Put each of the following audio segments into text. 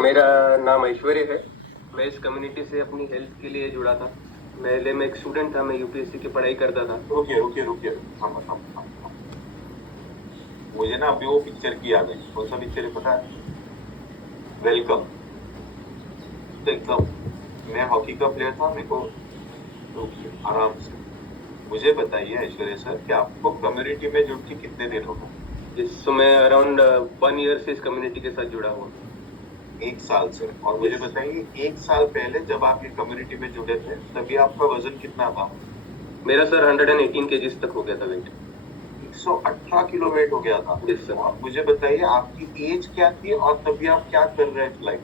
मेरा नाम ऐश्वर्य है। मैं इस कम्युनिटी से अपनी हेल्थ के लिए जुड़ा था। पहले मैं एक स्टूडेंट था, मैं यूपीएससी की पढ़ाई करता था। रुकिए रुकिए रुकिए, हाँ। मुझे ना अभी वो पिक्चर की याद है। कौन सा पिक्चर है पता है? वेलकम। तो एकदम मैं हॉकी का प्लेयर था मेरे को। रुकिए आराम से। मुझे बताइए ऐश्वर्य सर कि आपको कम्युनिटी में जुड़ के कितने दिन हो गए? इस समय अराउंड 1 ईयर से इस कम्युनिटी के साथ जुड़ा हुआ। 1 साल से। और मुझे Yes. बताइए 1 साल पहले जब आप ये कम्युनिटी में जुड़े थे तभी आपका वजन कितना था? मेरा सर 118 केजीज तक हो गया था वेट। 118 किलो वेट हो गया था। Yes sir. तो आप मुझे बताइए आपकी एज क्या थी और तभी आप क्या कर रहे थे life?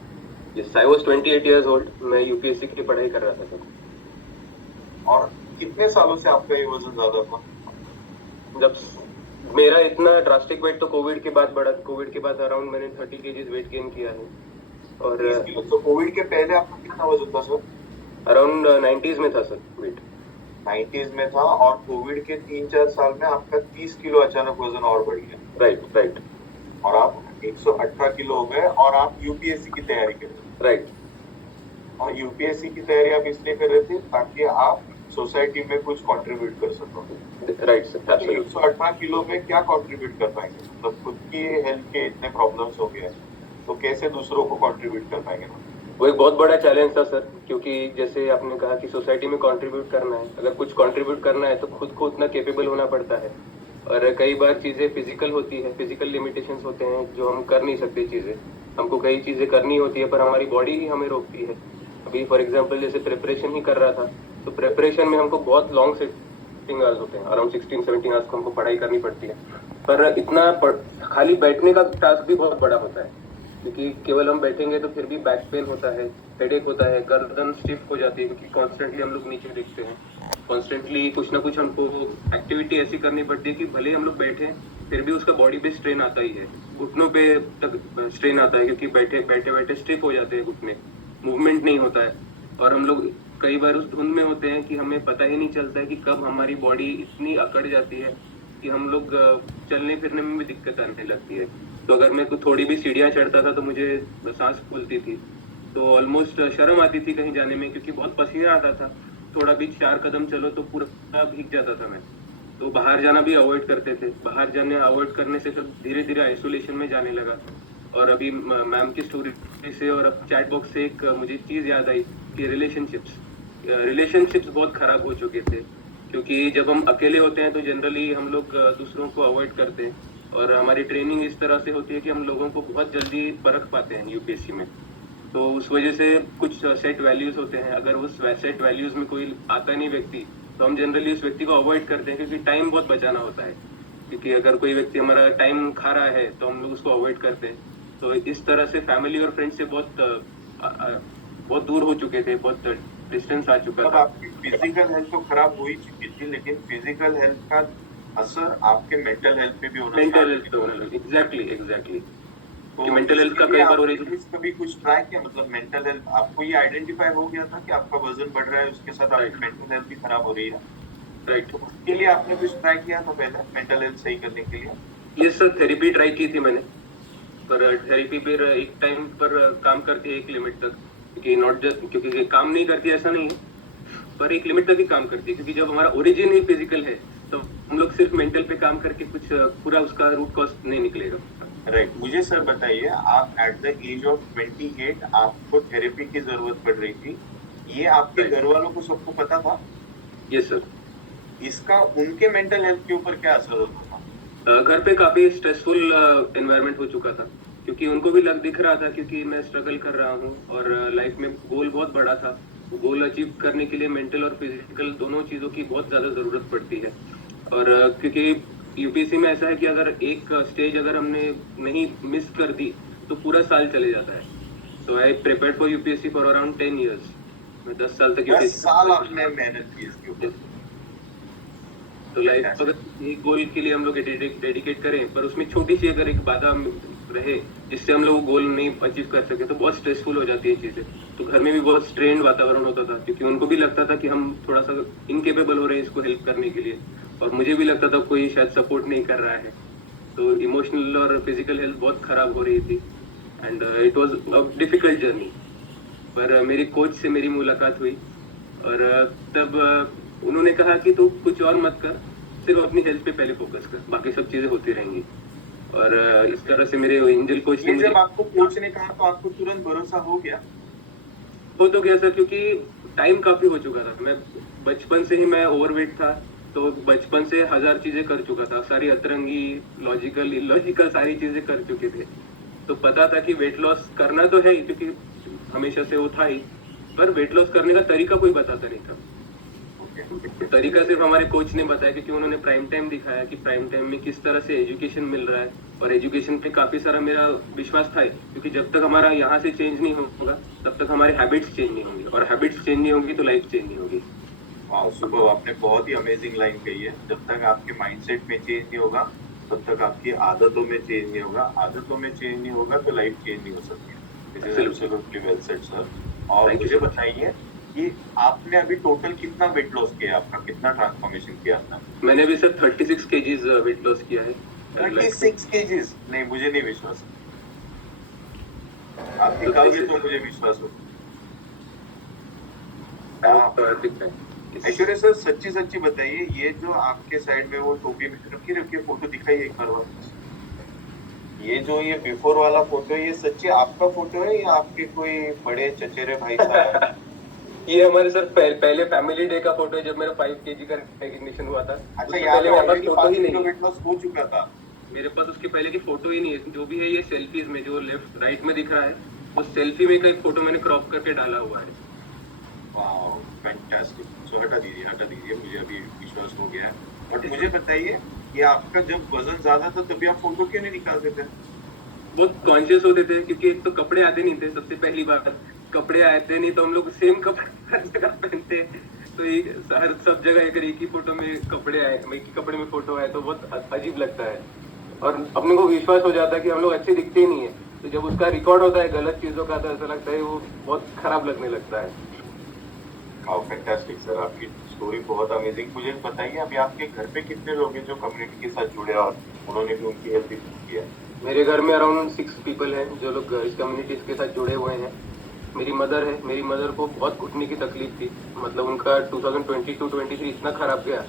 Yes, I was 28 years old. मैं यूपीएससी की पढ़ाई कर रहा था सर। और कितने सालों से आपका ये वजन ज्यादा था? जब मेरा इतना ड्रास्टिक वेट तो कोविड के बाद बढ़ा। कोविड के बाद अराउंड मैंने 30 केजीज वेट गेन किया है। और 30 किलो। तो कोविड के पहले आपका कितना वजन था सर? अराउंड 90s में था सर वेट। 90s में था और कोविड के 3-4 साल में आपका 30 किलो अचानक वजन और बढ़ गया। Right right. और आप 118 किलो हो गए और आप यूपीएससी की तैयारी कर रहे राइट थे। और यूपीएससी की तैयारी आप इसलिए कर रहे थे ताकि आप सोसाइटी में कुछ कंट्रीब्यूट कर सको। राइट सर, तो एब्सोल्युटली। 118 किलो में क्या कंट्रीब्यूट कर पाएंगे? मतलब खुद की हेल्थ के इतने प्रॉब्लम्स हो गए तो कैसे दूसरों को कंट्रीब्यूट कर पाएंगे ना? वो एक बहुत बड़ा चैलेंज था सर, क्योंकि जैसे आपने कहा कि सोसाइटी में कंट्रीब्यूट करना है। अगर कुछ कंट्रीब्यूट करना है तो खुद को उतना केपेबल होना पड़ता है। और कई बार चीज़ें फिजिकल होती है, फिजिकल लिमिटेशंस होते हैं जो हम कर नहीं सकते चीज़ें। हमको कई चीज़ें करनी होती है पर हमारी बॉडी ही हमें रोकती है। अभी फॉर एग्जाम्पल जैसे प्रिपरेशन ही कर रहा था, तो प्रिपरेशन में हमको बहुत लॉन्ग सेटिंग आवर्स होते हैं, अराउंड 16-17 आवर्स को हमको पढ़ाई करनी पड़ती है। पर खाली बैठने का टास्क भी बहुत बड़ा होता है, क्योंकि केवल हम बैठेंगे तो फिर भी बैक पेन होता है, हेडेक होता है, गर्दन स्टिफ हो जाती है, क्योंकि कॉन्स्टेंटली हम लोग नीचे देखते हैं। कॉन्स्टेंटली कुछ ना कुछ हमको एक्टिविटी ऐसी करनी पड़ती है कि भले हम लोग बैठे फिर भी उसका बॉडी पे स्ट्रेन आता ही है। घुटनों पे तक स्ट्रेन आता है, क्योंकि बैठे बैठे बैठे स्टिफ हो जाते हैं घुटने, मूवमेंट नहीं होता है। और हम लोग कई बार उस धुन में होते हैं कि हमें पता ही नहीं चलता है कि कब हमारी बॉडी इतनी अकड़ जाती है कि हम लोग चलने फिरने में भी दिक्कत आने लगती है। तो अगर मैं थोड़ी भी सीढ़ियाँ चढ़ता था तो मुझे सांस फूलती थी। तो ऑलमोस्ट शर्म आती थी कहीं जाने में, क्योंकि बहुत पसीना आता था। थोड़ा भी 4 कदम चलो तो पूरा भीग जाता था मैं। तो बाहर जाना भी अवॉइड करते थे। बाहर जाने अवॉइड करने से फिर धीरे धीरे आइसोलेशन में जाने लगा। और अभी मैम की स्टोरी से और अब चैट बॉक्स से एक मुझे चीज़ याद आई कि रिलेशनशिप्स बहुत खराब हो चुके थे। क्योंकि जब हम अकेले होते हैं तो जनरली हम लोग दूसरों को अवॉइड करते हैं। और हमारी ट्रेनिंग इस तरह से होती है कि हम लोगों को बहुत जल्दी परख पाते हैं यूपीएससी में। तो उस वजह से कुछ सेट वैल्यूज होते हैं, अगर उस सेट वैल्यूज में कोई आता नहीं व्यक्ति, तो हम जनरली उस व्यक्ति को अवॉइड करते हैं, क्योंकि टाइम बहुत बचाना होता है। क्योंकि अगर कोई व्यक्ति हमारा टाइम खा रहा है तो हम लोग उसको अवॉइड करते हैं। तो इस तरह से फैमिली और फ्रेंड से बहुत दूर हो चुके थे, बहुत डिस्टेंस आ चुका मतलब था। आपकी फिजिकल हेल्थ तो खराब हो ही चुकी थी लेकिन फिजिकल हेल्थ का असर आपके मेंटल हेल्थ पे भी होना मेंटल स्टार्ट हो हेल्थ पे गया। होने लगी, एग्जैक्टली एग्जैक्टली। तो कि मेंटल हेल्थ इसके का लिए कई बार आपने ओरिजिन। कभी कुछ ट्राई किया? मतलब मेंटल हेल्थ आपको ये आइडेंटिफाई हो गया था कि आपका वजन बढ़ रहा है उसके साथ आपकी राइट मेंटल हेल्थ भी खराब हो रही है। राइट। तो उसके लिए आपने कुछ ट्राई किया था पहले मेंटल हेल्थ सही करने के लिए? ये सर थेरेपी ट्राई की थी मैंने। पर थेरेपी फिर एक टाइम पर काम करती है एक लिमिट तक। क्योंकि नॉट जस्ट क्योंकि काम नहीं करती ऐसा नहीं है, पर एक लिमिट तक ही काम करती है। क्योंकि जब हमारा ओरिजिन ही फिजिकल है तो हम लोग सिर्फ मेंटल पे काम करके कुछ पूरा उसका रूट कॉज नहीं निकलेगा। राइट। मुझे सर बताइए आप एट द एज ऑफ 28 आपको थेरेपी की जरूरत पड़ रही थी। ये आपके राइट। घर वालों को सबको पता था? Yes sir. इसका उनके मेंटल हेल्थ के ऊपर क्या असर होता था? घर पे काफी स्ट्रेसफुल एनवायरनमेंट हो चुका था, क्योंकि उनको भी दिख रहा था, क्योंकि मैं स्ट्रगल कर रहा हूँ और लाइफ में गोल बहुत बड़ा था। गोल अचीव करने के लिए मेंटल और फिजिकल दोनों चीज़ों की बहुत ज़्यादा ज़रूरत पड़ती है। और क्योंकि यूपीएससी में ऐसा है कि अगर एक स्टेज अगर हमने नहीं मिस कर दी तो पूरा साल चले जाता है। तो I prepare for UPSC for around 10 years. मैं 10 साल तक 10 साल यूपीएससी। आपने मेहनत की इसके ऊपर। तो लाइफ फैंटास्टिक। अगर एक गोल के लिए हम लोग डेडिकेट करें, पर उसमें छोटी सी अगर एक बाधा रहे जिससे हम लोग गोल नहीं अचीव कर सके, तो बहुत स्ट्रेसफुल हो जाती है चीज़ें। तो घर में भी बहुत स्ट्रेन वातावरण होता था, क्योंकि उनको भी लगता था कि हम थोड़ा सा इनकेपेबल हो रहे हैं इसको हेल्प करने के लिए। और मुझे भी लगता था कोई शायद सपोर्ट नहीं कर रहा है। तो इमोशनल और फिजिकल हेल्थ बहुत खराब हो रही थी। And it was a difficult journey. पर मेरी कोच से मेरी मुलाकात हुई और तब उन्होंने कहा कि तू कुछ और मत कर, सिर्फ अपनी हेल्थ पे पहले फोकस कर, बाकी सब चीजें होती रहेंगी। और इस तरह से मेरे एंजल कोच ने ये मुझे जब आपको कोच ने कहा तो आपको तुरंत भरोसा हो गया? हो तो गया सर, क्योंकि टाइम काफी हो चुका था। मैं बचपन से ही मैं ओवरवेट था, तो बचपन से हजार चीजें कर चुका था, सारी अतरंगी, लॉजिकल इलॉजिकल सारी चीजें कर चुके थे। तो पता था कि वेट लॉस करना तो है ही, क्योंकि हमेशा से वो था ही, पर वेट लॉस करने का तरीका कोई बताता नहीं था। तरीका सिर्फ हमारे कोच ने बताया, क्योंकि उन्होंने प्राइम टाइम दिखाया कि प्राइम टाइम में किस तरह से एजुकेशन मिल रहा है। और एजुकेशन पे काफी सारा मेरा विश्वास था, क्योंकि जब तक हमारा यहाँ से चेंज नहीं होगा तब तक हमारे हैबिट्स चेंज नहीं होंगे, और हैबिट्स चेंज नहीं होंगी तो लाइफ चेंज नहीं होगी। हाँ, सुपर, आपने बहुत ही अमेजिंग लाइन कही है। जब तक आपके माइंडसेट में चेंज नहीं होगा तब तक आपकी आदतों में चेंज नहीं होगा, आदतों में चेंज नहीं होगा तो लाइफ चेंज नहीं हो सकती। This is absolutely well said sir. और Thank you मुझे so much. बताइए कि आपने अभी टोटल कितना वेट लॉस किया, आपका कितना ट्रांसफॉर्मेशन किया आपने? मैंने अभी सर 36 केजीज वेट लॉस किया है। 36 केजीज? नहीं, मुझे नहीं विश्वास। आप तो दिखाओगे this तो is- मुझे विश्वास हो। I'm हाँ। big fan. Yes. Aishwarya sir, सच्ची सच्ची बताइए, ये जो आपके साइड में वो टोपी में रखिए रखिए फोटो दिखाइए एक बार वापस। ये बिफोर वाला फोटो है, ये सच्ची आपका फोटो है या आपके कोई बड़े चचेरे भाई साहब? ये हमारे सर पहले फैमिली डे का फोटो है, जब मेरा 5 केजी का रिकग्निशन हुआ था। अच्छा, उससे यहाँ पे पहले मेरे पास ऑलरेडी फोटो 5 ही नहीं किलो है। वेट लॉस हो चुका था। मेरे पास उसके पहले की फोटो ही नहीं है। जो भी है ये सेल्फीज में, जो लेफ्ट राइट में दिख रहा है, वो सेल्फी में का एक फोटो मैंने क्रॉप करके डाला हुआ है। Wow, fantastic. सो हटा दीजिए, मुझे अभी विश्वास हो गया है। बट मुझे बताइए कि आपका जब वजन ज्यादा था तभी आप फोटो क्यों नहीं निकालते थे? बहुत कॉन्शियस होते थे, क्योंकि एक तो कपड़े आते नहीं थे। सबसे पहली बात, कपड़े आते नहीं तो हम लोग सेम कपड़े हर जगह पहनते हैं। तो हर सब जगह अगर एक ही फोटो में कपड़े आए, एक ही कपड़े में फोटो आए, तो बहुत अजीब लगता है। और अपने को विश्वास हो जाता है कि हम लोग अच्छे दिखते ही नहीं है। तो जब उसका रिकॉर्ड होता है गलत चीजों का, तो ऐसा लगता है वो बहुत खराब लगने लगता है। वाओ, फैंटास्टिक सर, आपकी स्टोरी बहुत अमेजिंग। मुझे बताइए, अभी आपके घर पे कितने लोग हैं जो कम्युनिटी के साथ जुड़े और उन्होंने भी उनकी हेल्प इंप्रूव किया है? मेरे घर में अराउंड 6 पीपल हैं जो लोग इस कम्युनिटी के साथ जुड़े हुए हैं। मेरी मदर है, मेरी मदर को बहुत घुटने की तकलीफ थी। मतलब उनका 2022-23 इतना खराब गया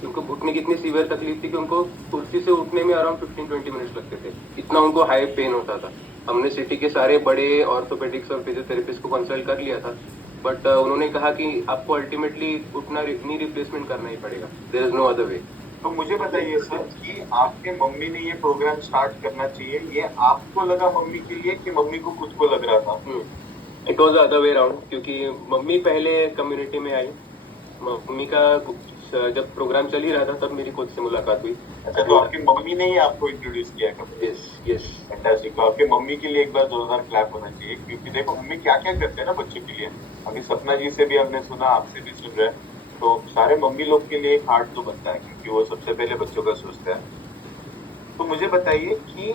कि उनको घुटने की इतनी सीवियर तकलीफ थी कि उनको कुर्सी से उठने में अराउंड 15-20 मिनट्स लगते थे, इतना उनको हाई पेन होता था। हमने सिटी के सारे बड़े ऑर्थोपेडिक्स और फिजियोथेरेपिस्ट को कंसल्ट कर लिया था, बट उन्होंने कहा कि आपको अल्टीमेटली उठना नी रिप्लेसमेंट करना ही पड़ेगा, there is no other way. तो मुझे बताइए सर कि आपके मम्मी ने ये प्रोग्राम स्टार्ट करना चाहिए, ये आपको लगा मम्मी के लिए कि मम्मी को खुद को लग रहा था? It was other way round, क्योंकि मम्मी पहले कम्युनिटी में आई। मम्मी का जब प्रोग्राम चल ही रहा था तब मेरी कोच से मुलाकात हुई। अच्छा, तो आपकी मम्मी ने ही आपको इंट्रोड्यूस किया कभी? Yes yes. फैंटास्टिक। तो आपके मम्मी के लिए एक बार जोरदार क्लैप होना चाहिए, क्योंकि देखो मम्मी क्या क्या करते हैं ना बच्चों के लिए। अभी सपना जी से भी हमने सुना, आपसे भी सुन रहे हैं, तो सारे मम्मी लोग के लिए एक हार्ट तो बनता है, क्योंकि वो सबसे पहले बच्चों का सोचता है। तो मुझे बताइए कि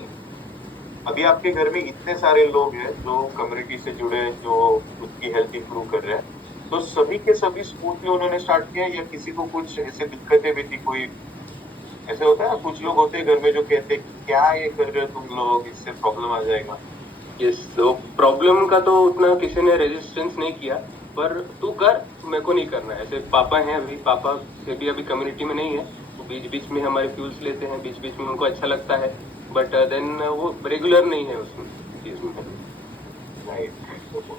अभी आपके घर में इतने सारे लोग हैं जो कम्युनिटी से जुड़े, जो खुद की हेल्थ इंप्रूव कर रहे हैं, तो सभी के सभी स्मूथली उन्होंने स्टार्ट किया या किसी को कुछ ऐसे दिक्कतें भी थी? कोई ऐसे होता है ना, कुछ लोग होते हैं घर में जो कहते हैं क्या ये कर रहे हो तुम लोग, इससे प्रॉब्लम आ जाएगा। यस, तो प्रॉब्लम का तो उतना किसी ने रेजिस्टेंस नहीं किया, पर तू कर, मेरे को नहीं करना है। ऐसे पापा हैं, अभी पापा से भी अभी कम्युनिटी में नहीं है, वो बीच बीच में हमारे फ्यूल्स लेते हैं, बीच बीच में उनको अच्छा लगता है, बट देन वो रेगुलर नहीं है उसमें चीज में। राइट।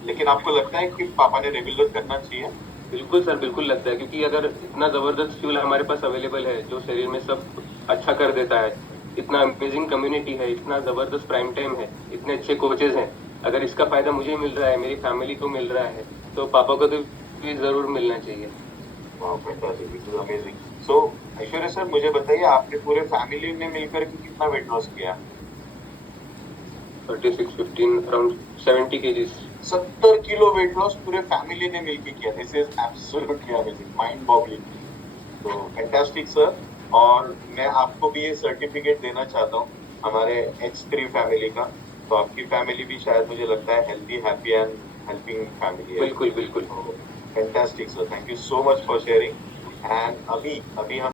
लेकिन आपको लगता है कि पापा ने रेगुलर करना चाहिए? बिल्कुल सर, बिल्कुल लगता है, क्योंकि अगर इतना जबरदस्त फ्यूल हमारे पास अवेलेबल है जो शरीर में सब अच्छा कर देता है, इतना अमेजिंग कम्युनिटी है, इतना जबरदस्त प्राइम टाइम है, इतने अच्छे कोचेज हैं, अगर इसका फायदा मुझे मिल रहा है, मेरी फैमिली को मिल रहा है, तो पापा को तो भी जरूर मिलना चाहिए। सो ऐश्वर्या सर, मुझे बताइए, आपने पूरे फैमिली ने मिलकर के कितना वेट लॉस किया? 36, 15, around 70 KGs. 70 kilo weight loss पूरे फैमिली ने मिलकर किया। This is absolutely amazing, mind boggling. तो फैंटास्टिक सर। और मैं आपको भी ये सर्टिफिकेट देना चाहता हूँ हमारे H3 फैमिली का। तो आपकी फैमिली भी शायद मुझे लगता है healthy, happy and helping family है। बिल्कुल बिल्कुल। Fantastic sir, thank you so much for sharing. And अभी हम